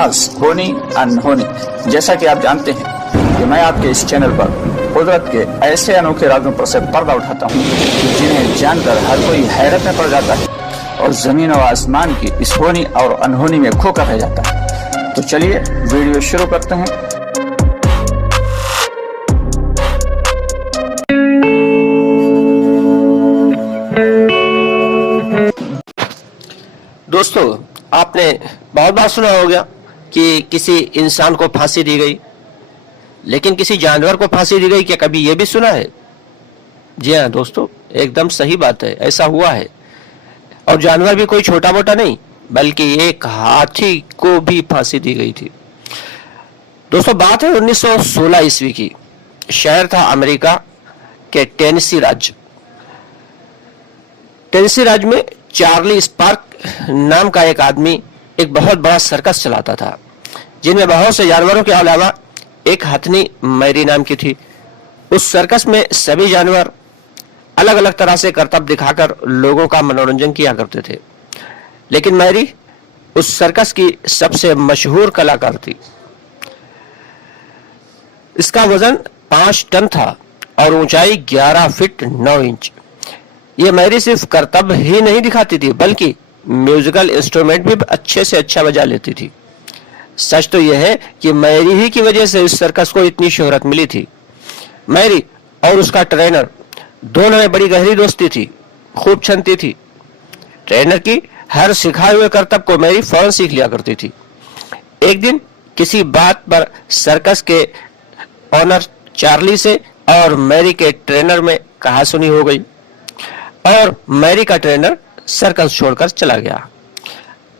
आज होनी अनहोनी। जैसा कि आप जानते हैं कि मैं आपके इस चैनल पर कुदरत के ऐसे अनोखे राजों पर से पर्दा उठाता हूँ जिन्हें जानकर हर कोई हैरत में पड़ जाता है और जमीन और आसमान की इस होनी और अनहोनी में खोकर रह जाता है। तो चलिए वीडियो शुरू करते हैं। दोस्तों, आपने बहुत बार सुना होगा कि किसी इंसान को फांसी दी गई, लेकिन किसी जानवर को फांसी दी गई क्या कभी यह भी सुना है? जी हाँ दोस्तों, एकदम सही बात है, ऐसा हुआ है। और जानवर भी कोई छोटा मोटा नहीं, बल्कि एक हाथी को भी फांसी दी गई थी। दोस्तों, बात है 1916 ईस्वी की। शहर था अमेरिका के टेनेसी राज्य। टेनेसी राज्य में चार्ली स्पार्क नाम का एक आदमी एक बहुत बड़ा सर्कस चलाता था, जिनमें बहुत से जानवरों के अलावा एक हथनी मैरी नाम की थी। उस सर्कस में सभी जानवर अलग अलग तरह से करतब दिखाकर लोगों का मनोरंजन किया करते थे, लेकिन मैरी उस सर्कस की सबसे मशहूर कलाकार थी। इसका वजन 5 टन था और ऊंचाई 11 फीट 9 इंच। ये मैरी सिर्फ करतब ही नहीं दिखाती थी, बल्कि म्यूजिकल इंस्ट्रूमेंट भी अच्छे से अच्छा बजा लेती थी। सच तो यह है कि मैरी ही की वजह से इस सर्कस को इतनी शोहरत मिली थी। मैरी और उसका ट्रेनर दोनों में बड़ी गहरी दोस्ती थी, खूब छनती थी। ट्रेनर की हर सिखाए हुए करतब को मैरी फौरन सीख लिया करती थी। एक दिन किसी बात पर सर्कस के ऑनर चार्ली से और मैरी के ट्रेनर में कहासुनी हो गई और मैरी का ट्रेनर सर्कस छोड़कर चला गया।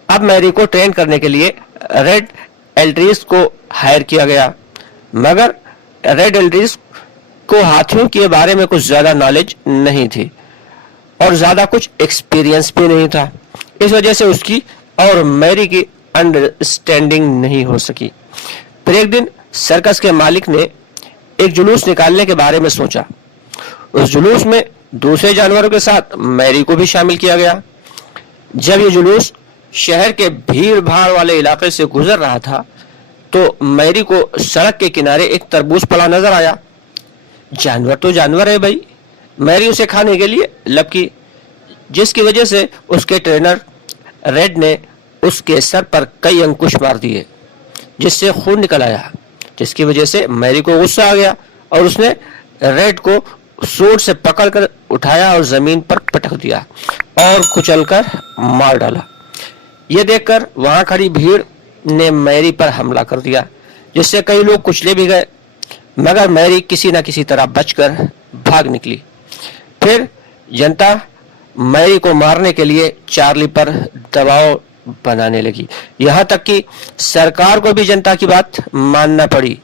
अब मैरी को ट्रेन करने के लिए रेड एल्ड्रिस को हायर किया गया, मगर रेड एल्ड्रिस को हाथियों के बारे में कुछ ज्यादा नॉलेज नहीं थी और ज्यादा कुछ एक्सपीरियंस भी नहीं था। इस वजह से उसकी और मैरी की अंडरस्टैंडिंग नहीं हो सकी। फिर एक दिन सर्कस के मालिक ने एक जुलूस निकालने के बारे में सोचा। उस जुलूस में दूसरे जानवरों के साथ मैरी को भी शामिल किया गया। जब ये जुलूस शहर के भीड़ भाड़ वाले इलाके से गुजर रहा था, तो मैरी को सड़क के किनारे एक तरबूज पड़ा नजर आया। जानवर तो जानवर है भाई। मैरी उसे खाने के लिए लपकी, जिसकी वजह से उसके ट्रेनर रेड ने उसके सर पर कई अंकुश मार दिए, जिससे खून निकल आया, जिसकी वजह से मैरी को गुस्सा आ गया और उसने रेड को सूंड से पकड़कर उठाया और जमीन पर पटक दिया और कुचलकर मार डाला। यह देखकर वहां खड़ी भीड़ ने मैरी पर हमला कर दिया, जिससे कई लोग कुचले भी गए, मगर मैरी किसी न किसी तरह बचकर भाग निकली। फिर जनता मैरी को मारने के लिए चार्ली पर दबाव बनाने लगी, यहाँ तक कि सरकार को भी जनता की बात मानना पड़ी।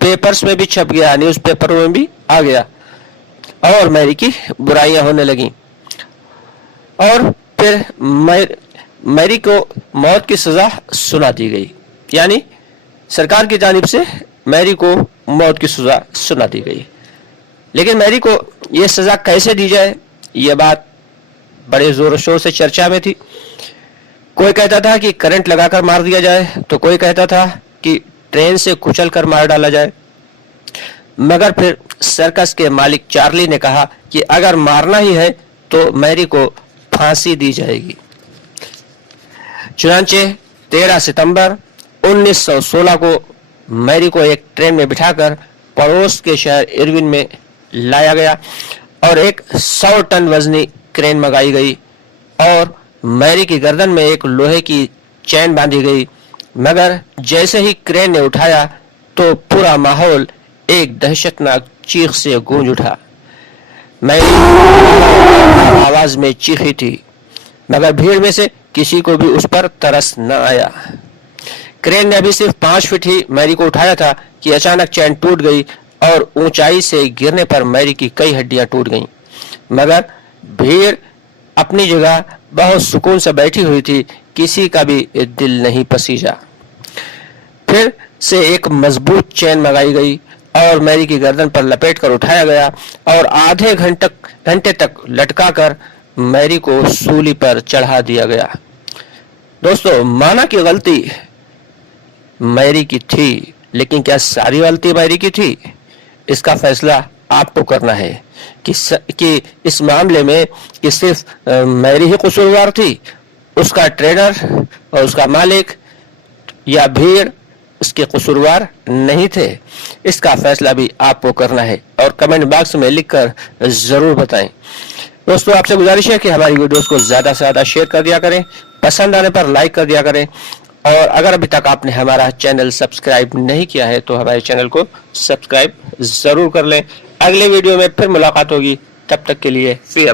पेपर्स में भी छप गया, न्यूज़पेपर में भी आ गया और मैरी की बुराइयां होने लगी। और फिर मैरी को मौत की सजा सुना दी गई, यानी सरकार की जानिब से मैरी को मौत की सजा सुना दी गई। लेकिन मैरी को यह सजा कैसे दी जाए, यह बात बड़े जोर शोर से चर्चा में थी। कोई कहता था कि करंट लगाकर मार दिया जाए, तो कोई कहता था कि ट्रेन से कुचल कर मार डाला जाए। मगर फिर सर्कस के मालिक चार्ली ने कहा कि अगर मारना ही है तो मैरी को फांसी दी जाएगी। चुनांचे 13 सितंबर 1916 को मैरी को एक ट्रेन में बिठाकर पड़ोस के शहर इरविन में लाया गया और एक 100 टन वजनी क्रेन मंगाई गई और मैरी की गर्दन में एक लोहे की चैन बांधी गई। मगर जैसे ही क्रेन ने उठाया तो पूरा माहौल एक दहशतनाक चीख से गूंज उठा। मैरी आवाज में चीखी थी, मगर भीड़ में से किसी को भी उस पर तरस न आया। क्रेन ने अभी सिर्फ 5 फीट ही मैरी को उठाया था कि अचानक चैन टूट गई और ऊंचाई से गिरने पर मैरी की कई हड्डियां टूट गईं। मगर भीड़ अपनी जगह बहुत सुकून से बैठी हुई थी, किसी का भी दिल नहीं पसीजा। फिर से एक मजबूत चैन मंगाई गई और मैरी की गर्दन पर लपेट कर उठाया गया और आधे घंटे तक लटका कर मैरी को सूली पर चढ़ा दिया गया। दोस्तों, माना की गलती मैरी की थी, लेकिन क्या सारी गलती मैरी की थी? इसका फैसला आपको करना है कि इस मामले में कि सिर्फ मैरी ही कसूरवार थी, उसका ट्रेनर और उसका मालिक या भीड़ उसके कसूरवार नहीं थे। इसका फैसला भी आपको करना है और कमेंट बॉक्स में लिखकर जरूर बताएं। दोस्तों, आपसे गुजारिश है कि हमारी वीडियोस को ज्यादा से ज्यादा शेयर कर दिया करें, पसंद आने पर लाइक कर दिया करें, और अगर अभी तक आपने हमारा चैनल सब्सक्राइब नहीं किया है तो हमारे चैनल को सब्सक्राइब जरूर कर लें। अगले वीडियो में फिर मुलाकात होगी, तब तक के लिए फिर